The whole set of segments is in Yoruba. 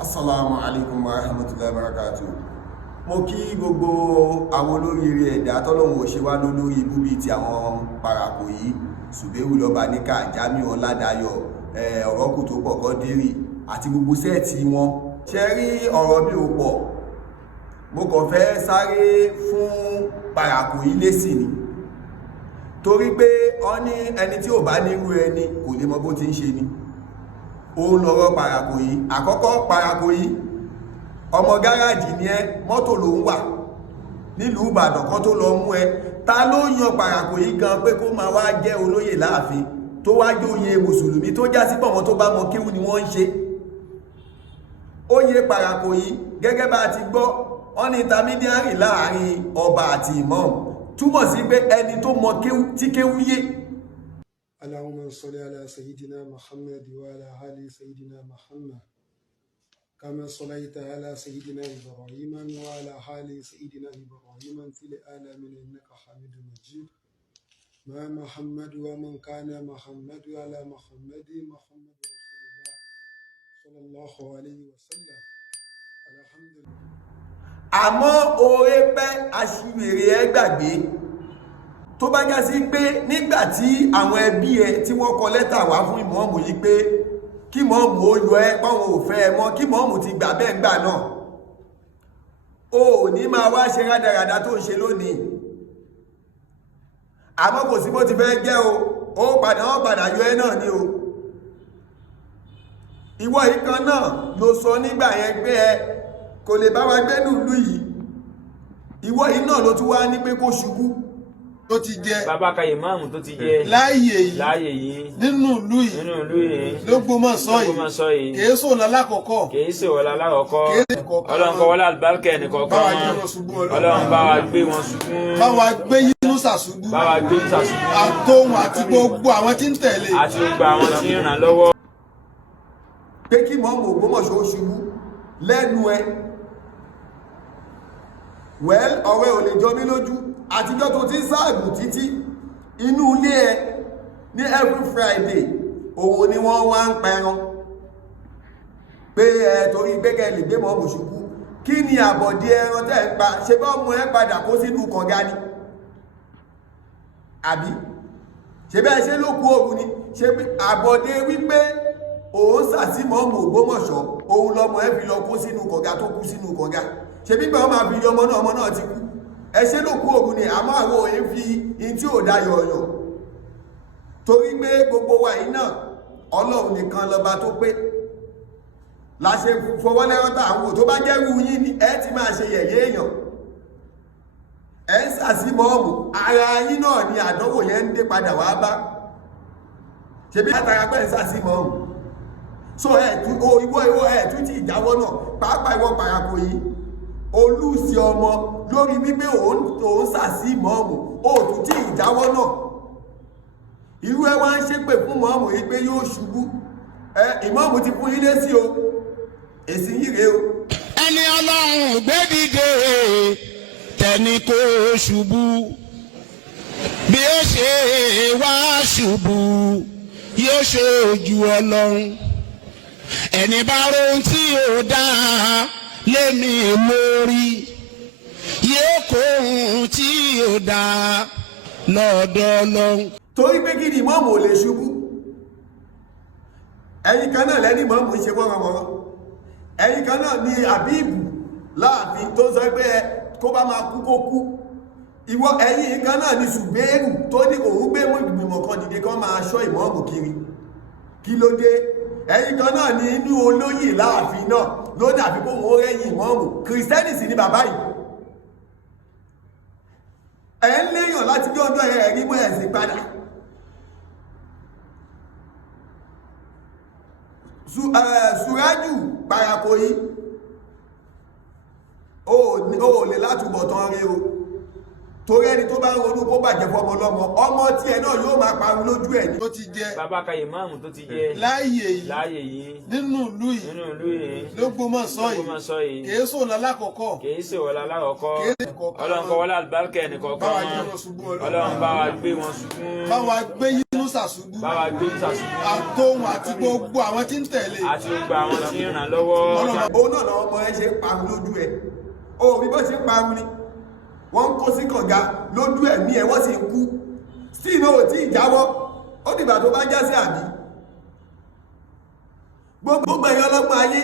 Assalamu alaikum wa rahmatullahi wa barakatuh. Mo kí gbogbo àwọn olóríire ẹ̀dá tọ́lọ́run ò ṣe wá lórí ibú bíi ti àwọn Parakoyi, Ṣùbẹ́wù lọ́ba níkà, Jamiu Ọládayọ̀, ọ̀rọ̀kù tó pọ̀ Kọ́dírì àti gbogbo sẹ́ẹ̀tì wọn. Ṣé rí ọ̀rọ̀ mi ò pọ̀. Mo kàn fẹ́ sáré fún Parakoyi lésì ni. Torí pé wọ́n ní ẹni tí ò bá nírú ẹni kò lè mọ bó ti ń ṣe ni. Ó lọ́rọ̀ Parakoyi. Àkọ́kọ́ Parakoyi, ọmọ gáràjì ni ẹ, mọ́tò ló ń wà nílùú Ìbàdàn kan tó lọ mú ẹ. Ta ló yan Parakoyi gan pé kó máa wá jẹ́ olóyè láàfin tó wá jóyè mùsùlùmí tó já sí pọ̀ wọn tó bá mọ kéwú ni wọ́n ń ṣe. Oyè Parakoyi gẹ́gẹ́ bá ti gbọ́ wọ́n ní intermediary láàrin ọba àti imam, túmọ̀ sí pé ẹni tó mọ kéwú tí kéwú yé. Allahumma salli ala sayyidina Muhammad wa ala ali sayyidina Muhammad kama sallaita ala sayyidina Ibrahim wa ala ali sayyidina Ibrahim fil alamin innaka Hamidum Majid. Ma Muhammad wa man kana Muhammad ala Muhammad Rasulullah sallallahu alayhi wa sallam. Alhamdulillah. Àmọ́ oore pẹ́ aṣiwèrè ẹ gbàgbé tó bá já sí pé nígbàtí àwọn ẹbí ẹ tí wọ́n kọ lẹ́tà wá fún ìmọ̀ọ́mù yìí pé kí mọ̀ọ́mù ó yọ ẹ́ pọ́wọ́n ò fẹ́ ẹ mọ́, kí mọ̀ọ́mù ti gbà bẹ́ẹ̀ gbà náà, o ní máa wá ṣe rádaràdá tó ń ṣe lónìí. Àmọ́ kò sí bó ti fẹ́ jẹ́ o, ó padà yọ ẹ́ náà ni o. Ìwọ yìí kan náà ló sọ nígbà yẹn pé ẹ kò lè bá wa gbé nílùú yìí. Ìwọ yìí náà ló tún wá ní pé kó ṣubú. Tó ti jẹ bàbá ka Imam tó ti jẹ láàyè yìí nínú ìlú yìí l'Ógbomọṣọ yìí kìí sọ lálákọ̀ọ́kọ́ Ọlọ́run kó wọlé àlùbáríkà ẹnìkọ̀ọ̀kan Ọlọ́run bá wa gbé wọn ṣubú, bá wa gbé Yínúsà ṣubú àtòhun àti gbogbo àwọn tí ń tẹ̀lé àti gbogbo àwọn tí ń ràn lọ́wọ́. Pé kí mọ́mù Ògbómọ̀ṣọ́ ṣubú lẹ́nu ẹ, ọ̀rẹ́ ò lè jọ mí lójú. Àtijọ́ tó ti sáàgù títí inú ilé ẹ ní every Friday òun ni wọ́n wá ń pẹran pé torí gbẹ́gẹ́ lè gbé mọ́mù ṣubú. Kí ni àbọ̀dí ẹran tẹ́ ń pa? Ṣe bá mú ẹ padà kó sínú kànga ni àbí ṣe bẹ́ẹ̀ ṣe ló kú òru ni? Ṣe àbọ̀dé wípé òun sàsí mọ́mù Ògbómọ̀ṣọ́ òun lọmọ ẹ fi lọ kó sínú kànga tó kú sínú kànga. Ṣe bí gbọ́n máa fi yọ ọmọ náà ti kú. Ẹṣẹ́ ló kú ògùn ni, àmọ́ àwọn òye fi in tí ò dá yọ̀ọ̀yọ̀ torí pé gbogbo wa yìí náà Ọlọ́run nìkan lọba tó pé. Láṣẹ fọwọ́lẹ́rọ́ta àwọn tó bá jẹ́rú yìí ni ẹ ti máa ṣe yẹ̀yẹ́ èèyàn, ẹ ń sàsí mọ́ọ̀mù ara yín náà ni àdánwò yẹn ń dé padà wá bá. Ṣe bí látara pẹ́ ń sàsí mọ́ọ̀mù so ìwọ ẹ̀tún tí ìjáwọ́ náà pàápàá ìwọ Parakoyi olùsí ọmọ lórí wípé òun sàsí mọ́ọ̀mù òtún tí ìjáwọ́ náà. Irú ẹ wá ń ṣépè fún mọ́ọ̀mù yìí pé yóò ṣubú. Ìmọ̀ọ̀mù ti fún ilé sí o, èsì yìí rèé o. Ẹni Ọlọ́run gbé dìde tẹni kó ṣubú, bí ó ṣe wá ṣubú yóò ṣojú Ọlọ́run. Ẹni bá rohun tí ó dáa lémi lórí yóò kó ohun tí ó dáa lọ́dọ̀ Ọlọ́run. Torí pé kí ni ìmọ̀ọ̀mù ò lè ṣubú? Ẹ̀yin kan náà lẹ́ni ìmọ̀ọ̀mù ń ṣe wọ́nranwọ́nran. Ẹ̀yin kan náà ni Àbíbù láàfin tó sọ pé kó bá máa kú kó kú. Ẹ̀yin kan náà ni Ṣùbẹ́rù tó ní òun gbé ìgbìmọ̀ kan dìde kan máa ṣọ́ ìmọ̀ọ̀mù kiri. Kí ló dé? Ẹ̀yin kan náà ni inú olóyè láàfin náà ló dàbí kó wọ́n rẹ́yìn ìmọ̀ọ̀mù. Kìrìsìtẹ́nì sì ni bàbá yìí. Ẹ̀ ń léyàn láti gbé ọjọ́ ẹ̀rí mọ́ ẹ̀sìn padà. Ṣùrájù Parakoyi ó lè látúbọ̀ tán rí o, torí ẹni tó bá ronú kó bàjẹ́ fọmọ lọ́mọ ọmọ tí ẹ náà yóò máa parun lójú ẹ̀ ní. Tó ti jẹ bàbá ka Imam tó ti jẹ láàyè yìí nínú ìlú yìí l'Ógbomọṣọ yìí kìí sọ lálákọ̀ọ́kọ́ Ọlọ́run kó wọlé àlùbáríkà ẹnìkọ̀ọ̀kan Ọlọ́run bá wa gbé wọn ṣubú, bá wa gbé yínú sàṣubú. bá wa gbé sàṣubú. àtòhun àti gbogbo àwọn tí ń tẹ̀lé. àti gbogbo àwọn tí ń ràn lọ́wọ́. òun náà lọ́wọ́ ọmọ ẹ ṣe ń parun lójú ẹ òbí bó ṣe ń parun ni wọ́n ń kó sí kànga lójú ẹ̀mí ẹ̀ wọ́n sì ń kú sí iná ò tí ì jáwọ́ ó dìgbà tó bá já sí àbí gbogbo ẹ̀yọ́ ọlọ́gbọ́n ayé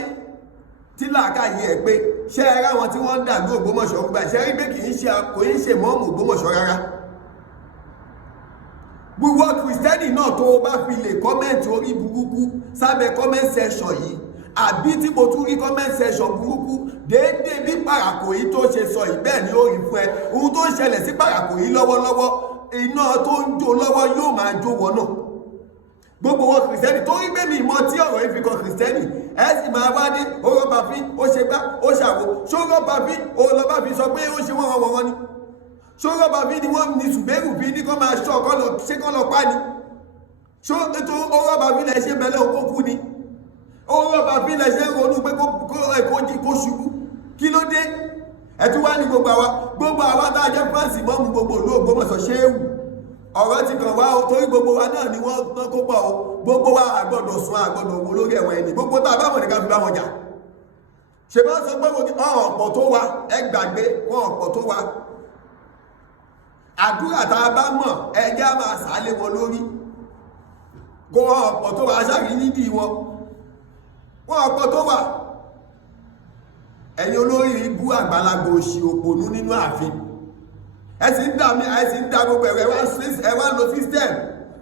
tí làákàyè ẹ̀ pé ṣé ẹ rá wọn tí wọ́n ń dàgbé Ògbómọ̀ṣọ́ gbà ṣe rí pé kò ń ṣe mọ́ọ̀mù Ògbómọ̀ṣọ́ rárá gbogbo kìrìsìtẹ́nì náà tó bá fi lè kọ́mẹ́ǹtì orí burúkú sábẹ́ kọ́mẹ́ǹtì section yìí àbí tí mo tún rí comment section burúkú déédéé bí Parakoyi tó ṣe sọ yìí bẹ́ẹ̀ ni ó rí fún ẹ ohun tó ń ṣẹlẹ̀ sí Parakoyi lọ́wọ́lọ́wọ́ iná tó ń jó lọ́wọ́ yóò máa jó wọ́n náà gbogbo wọn kìrìsìtẹ́nì tó rí gbẹ̀mí ìmọ̀ tí ọ̀rọ̀ yìí fi kan kìrìsìtẹ́nì ẹ sì máa wá ní orọ́bà fi ó ṣe gbá ó ṣàwò ṣórọ́bà fi olọ́bà fi sọ pé ó ṣe wọ́n wọ́n ni ṣórọ́bà fi ni wọ́n ní ṣùgbẹ́rù fi ní kọ́ máa ṣọ́ kọ́ lọ pa ni orọ́bà fi lẹ̀ ṣe bẹ̀lẹ̀ òkókù ni orọ́bà fi lẹ̀ ṣe ronú pé kó ṣubú kí ló dé ẹ̀tún wá ní gbogbo àwa tá a jẹ́ fáǹsì mọ́mú gbogbo ìlú Ògbómọ̀ṣọ́ ṣéwù ọ̀rọ̀ ti kàn wá o torí gbogbo wa náà ni wọ́n tán kó pọ̀ o gbogbo wa àgbọ̀dọ̀ sún àgbọ̀dọ̀ wo lórí ẹ̀wọ̀n ẹni gbogbo tá a bá mọ̀ ní ká fi bá wọn jà ṣe bá sọ pé ọ̀pọ̀ tó wa ẹ gbàgbé wọn ọ̀pọ̀ tó wa àdúrà tá a bá mọ̀ ẹjẹ́ á máa sàálé wọn lórí kó wọn ọ̀pọ̀ tó wa aṣáàrí nídìí wọn ọ̀pọ̀ tó wa ẹ̀yin olórí ibú àgbàlagbà òṣì òpònú nínú ààfin ẹ̀sìn ń dá gbogbo ẹ̀wà lo system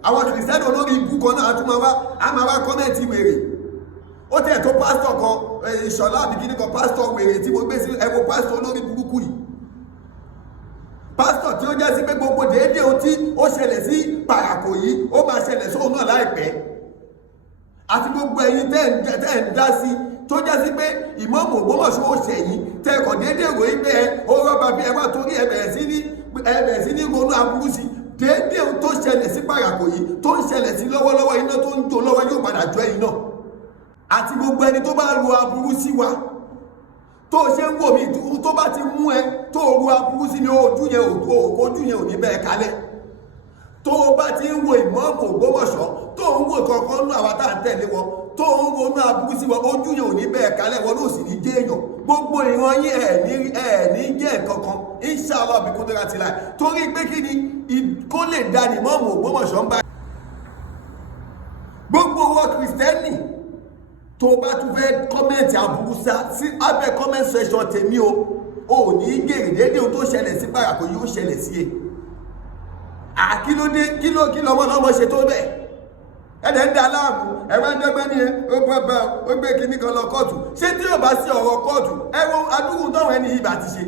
àwọn kìrìsìtẹ́nì olórí ibú kan náà tún máa wá kọ́mẹ̀ntì wèrè ó tẹ̀ tó pásítọ̀ kan ìṣọ̀lá àbíkíní kan pásítọ̀ wèrè tí mo gbé sí ẹwọ pásítọ̀ olórí burúkú yìí pásítọ̀ tí ó jẹ́ sí pé gbogbo déédéé ohun tí ó ṣẹlẹ̀ sí Parakoyi ó máa ṣẹlẹ̀ sóhun náà láìpẹ́ àti gbogbo ẹ̀yin tẹ́ ń dá sí tó jẹ́ sí pé ìmọ̀ọ́mù Ògbómọ̀ṣọ́ ó ṣẹ̀yìn tẹ́kọ̀ déédéé ròyìn pé ó rọ́bà bí ẹwà torí ẹbẹ̀rẹ̀ sí ní ronú aburú sí déédéé tó ṣẹlẹ̀ sí Parakoyi tó ń ṣẹlẹ̀ sí lọ́wọ́lọ́wọ́ iná tó ń jó lọ́wọ́ yóò padà jọ ẹ̀yin náà àti gbogbo ẹni tó bá ru aburú sí wa tó ṣe ń wò mí tó bá ti mú ẹ tó ru aburú sí ni ojú yẹn ò ní bẹ́ẹ̀ kalẹ̀ tó bá ti ń wo ìmọ̀ọ́mù Ògbómọ̀ṣọ́ tó ń wo kankan nú àwa tá à ń tẹ̀lé wọn tó ń ronú aburú sí wọn ojú yẹn ò ní bẹ́ẹ̀ kalẹ̀ wọn ló sì ní jẹ́ èèyàn gbogbo ìran yín ẹ̀ ní jẹ́ kankan inshallah bí kúndúrà ti láì torí pé kí ni kó lè da ní ìmọ̀ọ́mù Ògbómọ̀ṣọ́ ń bá gbogbo wọn kìrìsìtẹ́nì tó bá tún fẹ́ kọ́mẹ̀ntì aburú sí abẹ́ kọ́mẹ̀ntì section tèmi ò ní gèrè déédéé tó ṣẹlẹ̀ sí Parakoyi yóò ṣẹlẹ̀ sí e àkílódé kílọmọ lọmọ ṣe tó bẹ́ẹ̀ ẹ̀dẹ̀ ń da láàmú ẹ̀wọ́n ń dẹ́gbẹ́ ní ó bàbá ó gbé kíní kan lọ kóòtù ṣé tí yóò bá sí ọ̀rọ̀ kóòtù ẹ̀wọ̀n adúgbò tọ́wọ́ ẹni yìí bá ti ṣe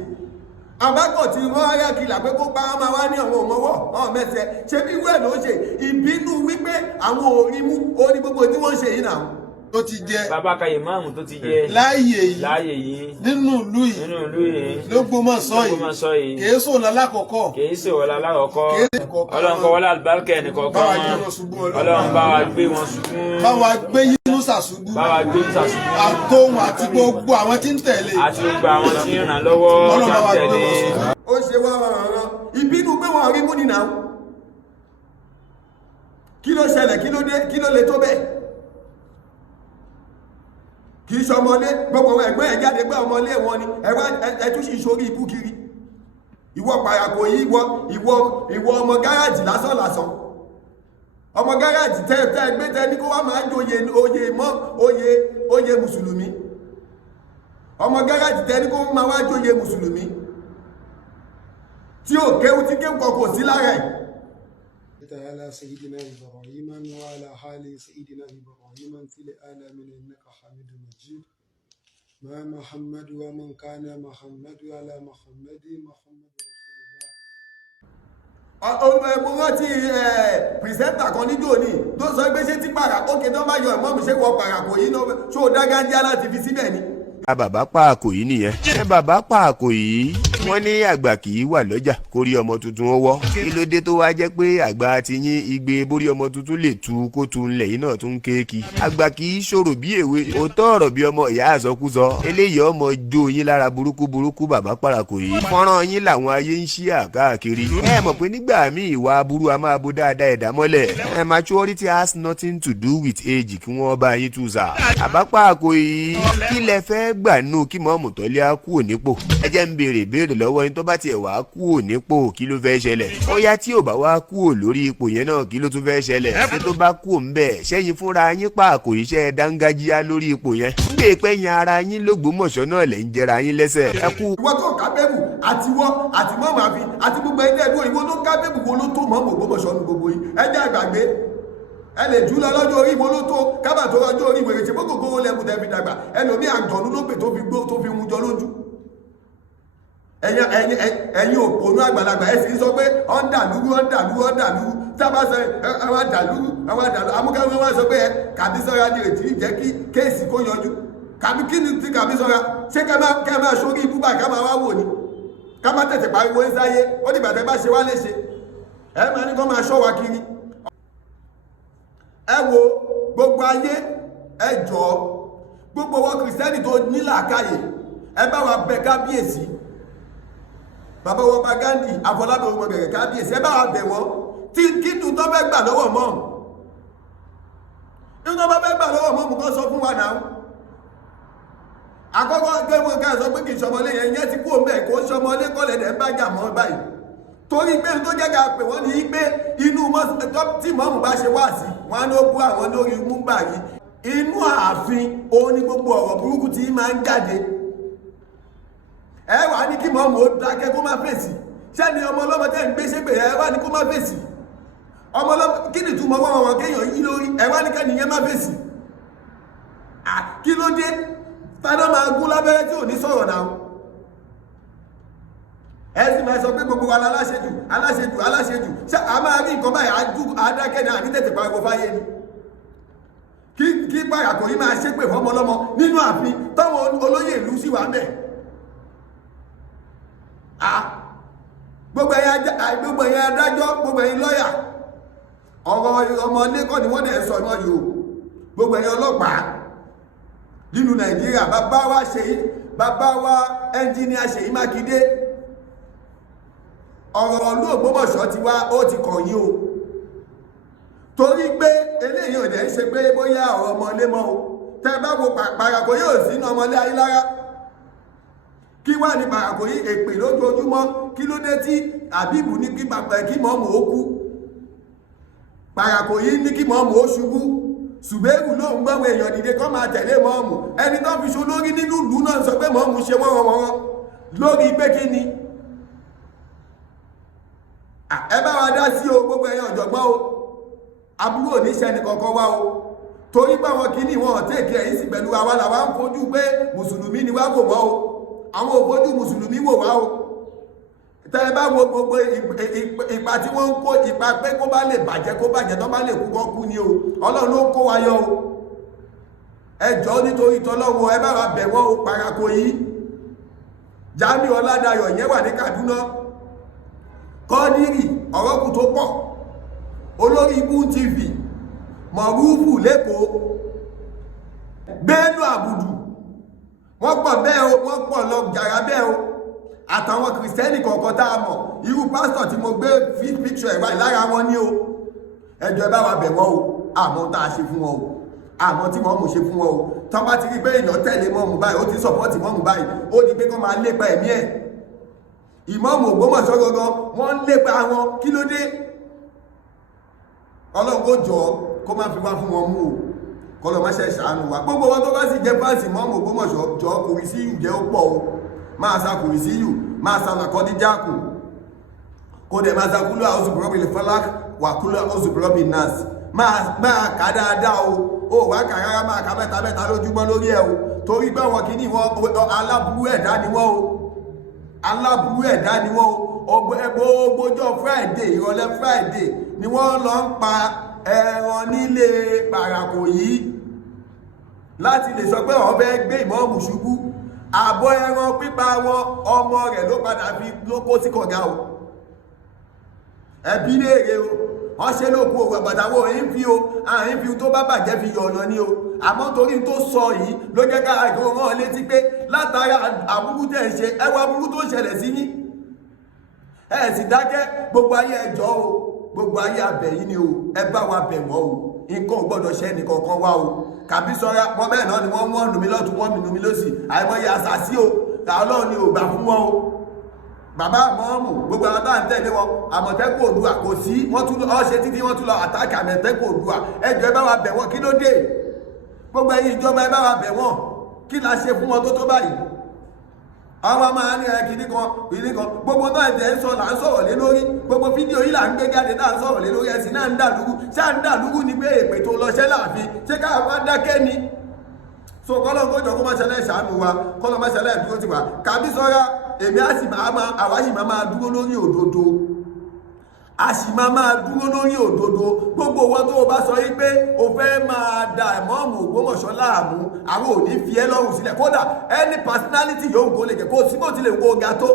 àbákọ̀ tí wọ́n ayá kìlà pé kó pa á máa wá ní àwọn òmọwọ́ ọ̀hún mẹ́sẹ̀ ṣé bí wẹ́ẹ̀ ló ṣe ìbínú wípé àwọn òrí mú orí gbogbo tí wọ́n ṣe yìí náà tó ti jẹ bàbá ka Imam tó ti jẹ láàyè yìí nínú ìlú yìí l'Ógbómọ̀ṣọ́ yìí kìí sọ lálákọ̀ọ́kọ́ Ọlọ́run kọ́ wọlé àlùbáríkà ẹnìkọ̀ọ̀kan Ọlọ́run bá wa gbé wọn ṣubú bá wa gbé yínú sàṣubú àtòhun àti gbogbo àwọn tí ń tẹ̀lé àti gbogbo àwọn tí ń ràn lọ́wọ́ tí ń tẹ̀lé ó ṣe wá rán ìbínú pé wọn rí mú nínà kí ló ṣẹlẹ̀ kí ló dé kí ló le tó bẹ́ẹ̀ kì í ṣọmọlé gbogbo ẹgbẹ́ ẹ̀ jáde gbé ọmọlé wọn ni ẹtú sì sórí ibú kiri ìwọ Parakoyi ìwọ ọmọ gáràjì lásán ọmọ gáràjì tẹ́ gbé tẹ́ ní kó wá máa joyè oyè mùsùlùmí ọmọ gáràjì tẹ́ ní kó máa wá joyè mùsùlùmí tí ò kéwú tí kéwú kọ kò sí lára ẹ̀. على سيدنا إبراهيم وعلى آل سيدنا إبراهيم في العالمين إنك حميد مجيد ما محمد ومن كان محمد على محمد رسول الله. mo rántí pìrìsẹ́ńtà kan níjó ní tó sọ pé ṣé tí Parakoyi tó bá yọ ìmọ̀ọ́mù ṣé wọ Parakoyi náà ṣó dágájá láti fi síbẹ̀ ni. bàbá Parakoyi nìyẹn. bàbá Parakoyi. wọ́n ní àgbà kì í wà lọ́jà kórí ọmọ tuntun ó wọ́. kí ló dé tó wá jẹ́ pé àgbà ti yín igbe borí ọmọ tuntun lè tu kó tu ńlẹ̀ yìí náà tún kéèkì. àgbà kì í ṣòro bí èwe òótọ́ ọ̀rọ̀ bí ọmọ ìyá àsọkúsọ. eléyìí ọmọ jó yín lára burúkú bàbá Parakoyi. fọ́nrán yín làwọn ayé ń ṣí àkáàkiri. ẹ mọ̀ pé nígbà míì ìwà aburú a máa bo dáadáa ẹ̀dá mọ́lẹ̀. maturity has nothing to do with age kí wọ́n bá yín tú sà. bàbá Parakoyi kí lẹ fẹ́ gbà nù kí mọ́mù tọ́lé á kú ònípò. ẹ jẹ́ ń béèrè lọ́wọ́ yín tó bá tiẹ̀ wá kú ònípò kí ló fẹ́ ṣẹlẹ̀. ó yá tí ò bá wá kú ò lórí ipò yẹn náà kí ló tún fẹ́ ṣẹlẹ̀. ṣé tó bá kú òun bẹ́ẹ̀ sẹ́yìn fúnra yín Parakoyi iṣẹ́ dángájíá lórí ipò yẹn. ń gbé pẹ́ yan ara yín l'Ógbómọ̀ṣọ́ náà lẹ́ ń jẹra yín lẹ́sẹ̀. ẹ kú. ìwọ tó ká bẹ́ẹ̀bù àtiwọ́ àti mọ́mọ́ àfi àti gbogbo ẹgbẹ́ ẹ̀dùn ìwọ tó ká bẹ́ẹ̀bù wo ló tó mọ́mọ́ Ògbómọ̀ṣọ́ nu gbogbo yìí ẹ jẹ́ àgbàgbé ẹ lè jù lọ lọ́jọ́ orí ìwọ ló tó kábà tó lọ́jọ́ orí ìwé ṣe gbogbo owó lẹ́kùn tẹ́ fi dàgbà ẹlòmíì àjọ̀nú ló pè tó fi mú jọ lójú ẹ̀yin òpònú àgbàlagbà ẹ sì ń sọ pé ọ̀ndàlúrú tábà sọ àwọn àdàlúrú amúkẹ́wọ́n wá sọ pé kàbí sọ́ra ní ètí jẹ́ kí kéèsì kó yanjú kàbí kí ni ti kàbí sọ́ra ṣé kẹ́ máa sórí ibú báyìí ká máa wá wò ní ká má tètè pariwo ń sáyé ó dìgbà tẹ́ bá ṣe wá léṣe ẹ máa ní kó máa ṣọ́ wa kiri ẹ wo gbogbo ayé ẹ jọ̀ọ́ gbogbo wọn kìrìsìtẹ́nì tó ní làákàyè ẹ bá wa bẹ̀ kábíyèsí bàbá wọn bá Gandhi Afọlábí wọn bẹ̀rẹ̀ kábíyèsí ẹ bá wa bẹ̀ wọ́n tí kí tó fẹ́ gbà lọ́wọ́ mọ́ọ̀mù ní tó fẹ́ gbà lọ́wọ́ mọ́ọ̀mù kan sọ fún wa náà àkọ́kọ́ gẹ́gbọ́n ká sọ pé kì í ṣọmọlé yẹn yẹn ti kú òun bẹ́ẹ̀ kó ṣọmọlé kọ́lẹ̀ dẹ̀ ń bá jà mọ́ báyìí torí pé tó jẹ́ ká pè wọ́n ní pé inú tí mọ́ọ̀mù bá ṣe wá sí wọn ló bú àwọn lórí múgbà yìí inú ààfin òun ni gbogbo ọ̀rọ̀ burúkú tí máa ń jáde ẹ wà ní kí mọ́ọ̀mù ó dákẹ́ kó má fèsì ṣẹ́ni ọmọ ọlọ́mọ tẹ́ ń gbé ṣépè ẹ wà ní kó má fèsì ọmọ ọlọ́mọ kí ni túmọ̀ wọn kéèyàn yí lórí ẹ wà ní kẹ́ni yẹn má fèsì kí ló dé tádọ́ máa gún lábẹ́rẹ́ tí ò ní sọ̀rọ̀ náà ẹ sì máa sọ pé gbogbo wa aláṣejù ṣé a máa rí nǹkan báyìí adákẹ́ náà ní tètè pariwo fáyé ni kí Parakoyi máa ṣépè fọmọ ọlọ́mọ nínú ààfin táwọn olóyè ìlú sì wà ń bẹ̀ gbogbo ẹ̀yin adájọ́ gbogbo ẹ̀yin lọ́yà ọ̀rọ̀ ọmọ lẹ́kọ̀ọ́ ni wọ́n dẹ̀ sọ náà yìí o gbogbo ẹ̀yin ọlọ́pàá nínú Nàìjíríà bàbá wa ẹnjíníà Ṣèyí Mákindé ọ̀rọ̀ ìlú Ògbómọ̀ṣọ́ ti wá ó ti kàn yín o torí pé eléyìí ò dẹ̀ ń ṣe pé bóyá ọ̀rọ̀ ọmọlé mọ́ o tẹ́ bá wo Parakoyi yóò sínú ọmọlé ayé lára kí wá ní Parakoyi èpè lójoojúmọ́ kí ló dé tí àbíbù ní kí mọ́mù ó kú Parakoyi ní kí mọ́mù ó ṣubú ṣùgbẹ́rù ló ń gbọ́wọ́ èèyàn dìde kọ́ máa tẹ̀lé mọ́mù ẹni tó fi ṣo lórí nínú ìlú náà sọ pé mọ́mù ṣe wọ́n lórí pé kí ni ẹ bá wa dá sí o gbogbo ẹ̀yin ọ̀jọ̀gbọ́n o aburú ò ní ṣẹni kankan wá o torí báwọn kìíní wọn tẹ́ẹ̀kẹ́ yìí sì pẹ̀lú àwa làwa ń fojú pé mùsùlùmí ni wá wò wọ́n o àwọn òfojú mùsùlùmí wò wá o tẹ́ ẹ bá wo gbogbo ipa tí wọ́n ń kó ipa pé kó bá lè bàjẹ́ tó bá lè kú kọ́ kú ni o Ọlọ́run ló kó wa yọ o ẹ jọ̀ọ́ nítorí tọ́lọ́wọ́ ẹ bá wa bẹ̀ wọ́n o Parakoyi Jamiu Ọládayọ̀ yẹn wà ní Kaduna Kọ́dírì ọ̀rọ̀kù tó pọ̀ olórí ibú TV mọ̀rúfù lẹ́kọ̀ọ́ Bello Àbùdù wọ́n pọ̀ bẹ́ẹ̀ o wọ́n pọ̀ lọ jàrá bẹ́ẹ̀ o àtàwọn kìrìsìtẹ́nì kọ̀ọ̀kan tá a mọ̀ irú pásítọ̀ tí mo gbé píkṣọ̀ ẹ̀wà lára wọn ní o ẹjọ́ ẹ bá wa bẹ̀ wọ́n o àmọ́ tá a ṣe fún wọn o àmọ́ tí mọ́mù ṣe fún wọn o tán bá ti rí pé èèyàn tẹ̀lé mọ́mù báyìí ó ti sọ̀pọ́tì mọ́mù báyìí ó di pé kọ́ máa lépa ẹ̀mí ẹ̀ ìmọ́mù Ògbómọ̀ṣọ́ gangan wọ́n ń lépa wọn kí ló dé Ọlọ́run kó jọ kó má fi wá fún wọn mú o kọlọ má ṣe ṣàánú wa gbogbo wọn tó bá sì jẹ fáǹsì mọ́mù Ògbómọ̀ṣọ́ jọ kùrì sí ìjẹ́ ó pọ̀ o máa sa kùrì sí yù máa sa nàkọ́dí jákù kó dẹ̀ máa sa kúlù àwọn òṣùpùrọ́bì lè fọ́lá wà kúlù àwọn òṣùpùrọ́bì nọ́ọ̀sì máa kà dáadáa o wá kà rárá máa kà mẹ́ta lójúmọ́ lórí ẹ̀ o torí pé wọn kìíní wọn aláburú ẹ̀dá ni wọ́n o aláburú ẹ̀dá ni wọ́n o gbogboojọ́ Friday ìrọ̀lẹ́ Friday ni wọ́n lọ ń pa ẹran nílé Parakoyi láti lè sọ pé wọ́n fẹ́ gbé ìmọ̀ọ́mù ṣubú àbọ̀ ẹran pípa wọn ọmọ rẹ̀ ló padà fi ló kó sí kànga o ẹbí léèrè o wọ́n ṣe ló kú òwò àgbàdàwọ̀ èyí fi o àyín fi tó bá bàjẹ́ fi yọ̀ọ̀nà ní o àmọ́ torí tó sọ yìí ló jẹ́ ká àìkọ́ rán létí pé látara àbúrú tẹ̀ ń ṣe ẹwà àbúrú tó ṣẹlẹ̀ sí yín ẹ sì dákẹ́ gbogbo ayé ẹjọ́ o gbogbo ayé abẹ̀ yìí ni o ẹ bá wa bẹ̀ wọ́n o nǹkan ò gbọ́dọ̀ ṣe nìkankan wá o kàbí sọ́ra wọ́n bẹ́ẹ̀ náà ni wọ́n mú ọ̀nùmí lọ́tún wọ́n mi nùmí lọ́sì àìmọye àṣàṣì o Ọlọ́run ni ò gbà fún wọn o bàbá àmọ́ọ̀mù gbogbo àwọn táà ń tẹ̀lé wọn àmọ̀tẹ́kùn Oòduà kò sí wọ́n tún ọ́ṣẹ́ títí wọ́n tún lọ àtàkì àmọ̀tẹ́kùn Oòduà ẹjọ́ ẹ bá wa bẹ̀ wọ́n kí ló dé gbogbo ẹ̀yin ìjọba ẹ bá wa bẹ̀ wọ́n kí la ṣe fún wọn tó báyìí àwọn máa ní kìíní kan gbogbo náà ẹ̀jẹ̀ ń sọ là ń sọ̀rọ̀ lé lórí gbogbo fídíò yìí là ń gbé jáde náà ń sọ̀rọ̀ lé lórí ẹ̀sìn náà ń dàlúrú ṣáà ń dàlúrú ni pé èpè tó lọ ṣẹ́ láàfin ṣé káà wá dákẹ́ ni so kọ́lọ̀ ń kójọ kó má ṣẹlẹ̀ ṣàánú wa kọ́lọ̀ má ṣẹlẹ̀ dúró ti wà kàbí sọ́ra èmi á sì àwa sì máa dúró lórí òdodo a sì máa dúró lórí òdodo gbogbo wọn tó o bá sọ yí pé o fẹ́ máa da ìmọ̀ọ́mù Ògbómọ̀ṣọ́ láàmú àwọn ò ní fi ẹ́ lọ́rùn sílẹ̀ kódà any personality yóò kó lè jẹ́ kó síbò tí lè wo ga tó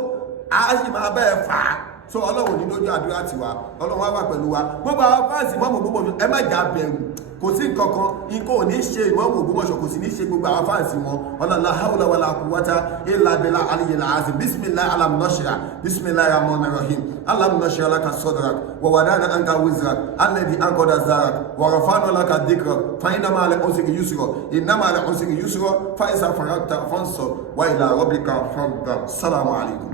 a sì máa bẹ́ẹ̀ fà á so Ọlọ́run ní lójú àdúrà tiwa Ọlọ́run wá wà pẹ̀lú wa gbogbo àwọn fáǹsì ìmọ̀ọ́mù Ògbómọ̀ṣọ́ ẹ má jà bẹ̀rù kò sí nǹkankan nǹkan ò ní ṣe ìmọ̀ọ́mù Ògbómọ̀ṣọ́ kò sí ní ṣe gbogbo àwọn fáǹsì wọn ọlọ́lá haúlá wàlá quwwata illa billahi aliyyil azim bisimilahi alam nashra bisimilahi rahmanir rahim alam nashra laka sadrak wa wadana anka wizrak alladhi anqada zarak wa rafa'na laka dhikrak fa inna ma'al usri yusra inna ma'al usri yusra fa iza faragta fansab wa ila rabbika farghab. Assalamu alaikum.